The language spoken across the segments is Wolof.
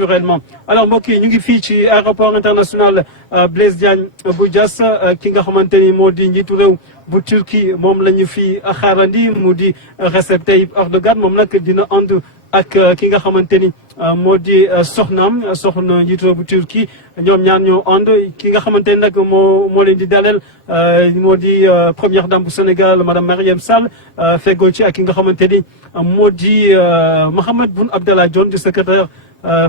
naturellement. Alors mbokk yi ñu ngi fii ci aéroport international Blaise Diagne bu Diass ki nga xamante ni moo di njiitu réew bu Turquie moom la ñu fi xaarandi mu di Recep Tayyip Erdogan moom nag dina ànd ak ki nga xamante ni moo di soxna njiitu réew bu Turquie ñoom ñaar ñoo ànd ki nga xamante ni nag moo leen di dalal moo di première dame bu Sénégal madame Marième Sall feggoo ci ak ki nga xamante ni moo di Mahammed Boun Abdallah Dionne di secrétaire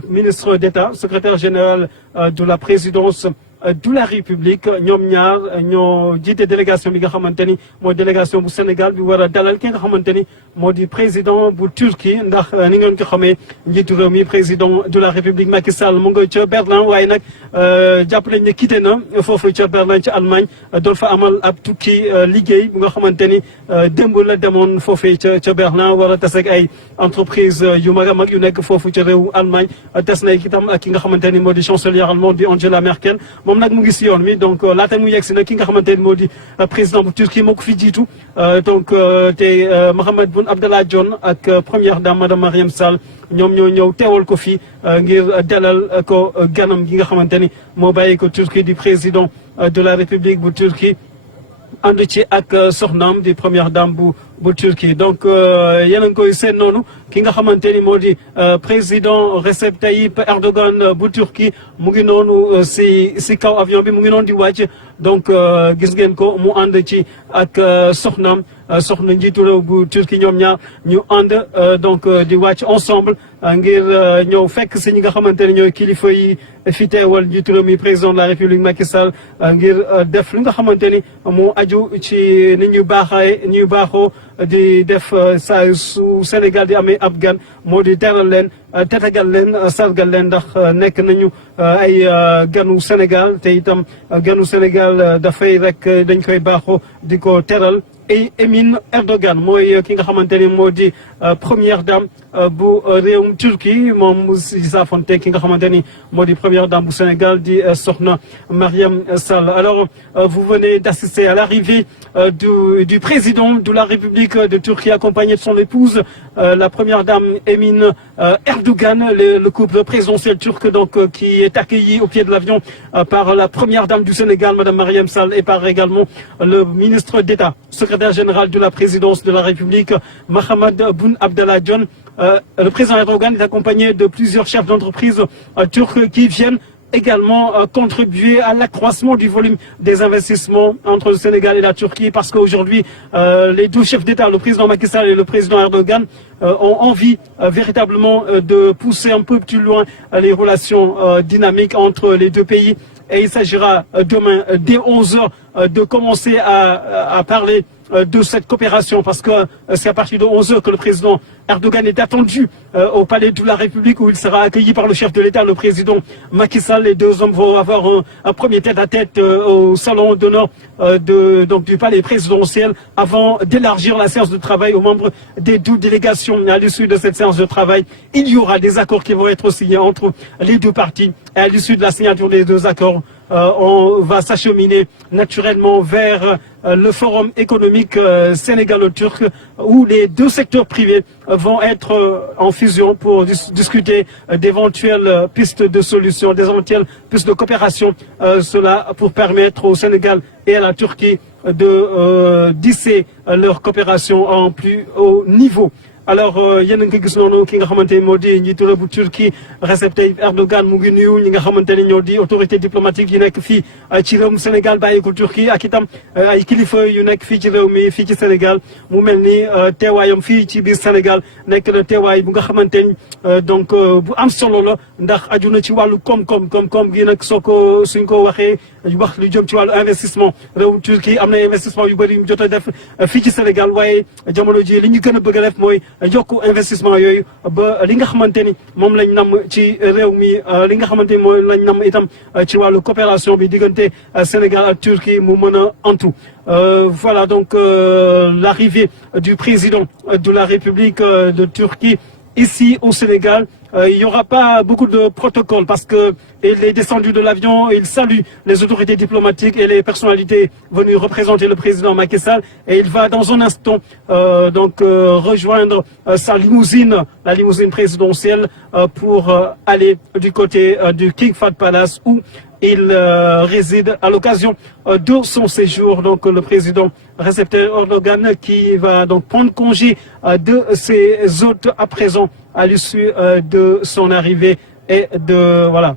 ministre d'État secrétaire général de la présidence de la République ñoom ñaar ñoo jiite délégation bi nga xamante ni mooy délégation bu Sénégal bi war a dalal ki nga xamante ni moo di président bu Turquie ndax ni ngeen ko xamee njiitu réew mi président de la République Macky Sall mu nga ca Berlin waaye nag jàpp nañ ne quitté na foofu ca Berlin ca Allemagne doon fa amal ab tukki liggéey bu nga xamante ni démb la demoon foofee ca Berlin war a tas ak ay entreprise yu mag a mag yu nekk foofu ca réewu Allemagne tas na itam ak ki nga xamante ni moo di chancelière allemande di Angela Merkel moom nag mu ngi si yoon mi donc laata mu yegg si nag ki nga xamante ni moo di président bu Turquie moo ko fi jiitu donc te Mahammed Boun Abdallah Dionne ak première dame madame Marième Sall ñoom ñoo ñëw teewal ko fi ngir dalal ko ganam gi nga xamante ni moo bàyyi ko Turquie di président de la République bu Turquie ànd ci ak soxnaam di première dame bu Turquie donc yéen a ngi koy seen noonu ki nga xamante ni moo di président Recep Tayyip Erdogan bu Turquie mu ngi noonu si kaw avion bi mu ngi noonu di wàcc donc gis ngeen ko mu ànd ci ak soxnaam soxna njiitu réew bu Turquie ñoom ñaar ñu ànd donc di wàcc ensemble ngir ñëw fekk si ñi nga xamante ne ñooy kilifa yi fi teewal njiitu réew mi président de la République Macky Sall ngir def li nga xamante ni mu aju ci ni ñu baaxoo di def saa su Sénégal di amee ab gan moo di teral leen tetagal leen sargal leen ndax nekk nañu ay ganu Sénégal te itam ganu Sénégal dafay rek dañ koy baaxoo di ko teral Emin Erdogan mooy ki nga xamante ni moo di première dame bu réewum Turquie moom mu si saafonte ki nga xamante ni moo di première dame bu Sénégal di soxna Marième Sall. Alors vous venez d'assister à l'arrivée du président de la République de Turquie accompagné de son épouse la première dame Emin Erdogan, le couple présidentiel turc donc qui est accueilli au pied de l'avion par la première dame du Sénégal madame Marième Sall et par également le ministre d'État secrétaire général de la présidence de la République Mahammed Boun Abdallah Dionne. Le président Erdogan est accompagné de plusieurs chefs d'entreprise turcs qui viennent également contribuer à l'accroissement du volume des investissements entre le Sénégal et la Turquie parce qu'aujourd'hui les deux chefs d'État, le président Macky Sall et le président Erdogan ont envie véritablement de pousser un peu plus loin les relations dynamiques entre les deux pays et il s'agira demain dès 11h de commencer à parler de cette coopération parce que c'est à partir de 11h que le président Erdogan est attendu au palais de la République où il sera accueilli par le chef de l'État, le président Macky Sall. Les deux hommes vont avoir un premier tête-à-tête au salon d'honneur du palais présidentiel avant d'élargir la séance de travail aux membres des deux délégations. À l'issue de cette séance de travail, il y aura des accords qui vont être signés entre les deux parties. Et à l'issue de la signature des deux accords, on va s'acheminer naturellement vers le forum économique sénégalo-turc où les deux secteurs privés vont être en fusion pour discuter d'éventuelles pistes de solutions, d'éventuelles pistes de coopération. Cela pour permettre au Sénégal et à la Turquie de disser leur coopération à un plus haut niveau. Alors yéen a ngi ko gis noonu ki nga xamante ni moo di njiitu réew bu Turquie Recep Tayyip Erdogan mu ngi nuyu ñi nga xamante ni ñoo di autorité diplomatique yi nekk fii ci réewum Sénégal bàyyi ko Turquie ak itam ay kilifa yu nekk fii ci réew mi fii ci Sénégal mu mel ni teewaayam fii ci biir Sénégal nekk na teewaay bu nga xamante ni donc bu am solo la ndax aju na ci wàllu koom-koom gi nag suñ ko waxee wax lu jëm ci wàllu investissement réewum Turquie am na investissement yu bëri yu jot a def fii ci Sénégal waaye jamono ji li ñu gën a bëgg a def mooy yokku investissement yooyu ba li nga xamante ni moom lañ nam ci réew mi li nga xamante ni mooy lañ nam itam ci wàllu coopération bi diggante Sénégal ak Turquie mu mën a antu. Voilà donc l'arrivée du président de la République de Turquie ici au Sénégal, il n'y aura pas beaucoup de protocoles parce que il est descendu de l'avion, il salue les autorités diplomatiques et les personnalités venues représenter le président Macky Sall et il va dans un instant rejoindre sa limousine, la limousine présidentielle pour aller du côté du King Fahd Palace où il réside à l'occasion de son séjour. Donc le président Recep Tayyip Erdogan qui va donc prendre congé de ses hôtes à présent à l'issue de son arrivée et de voilà.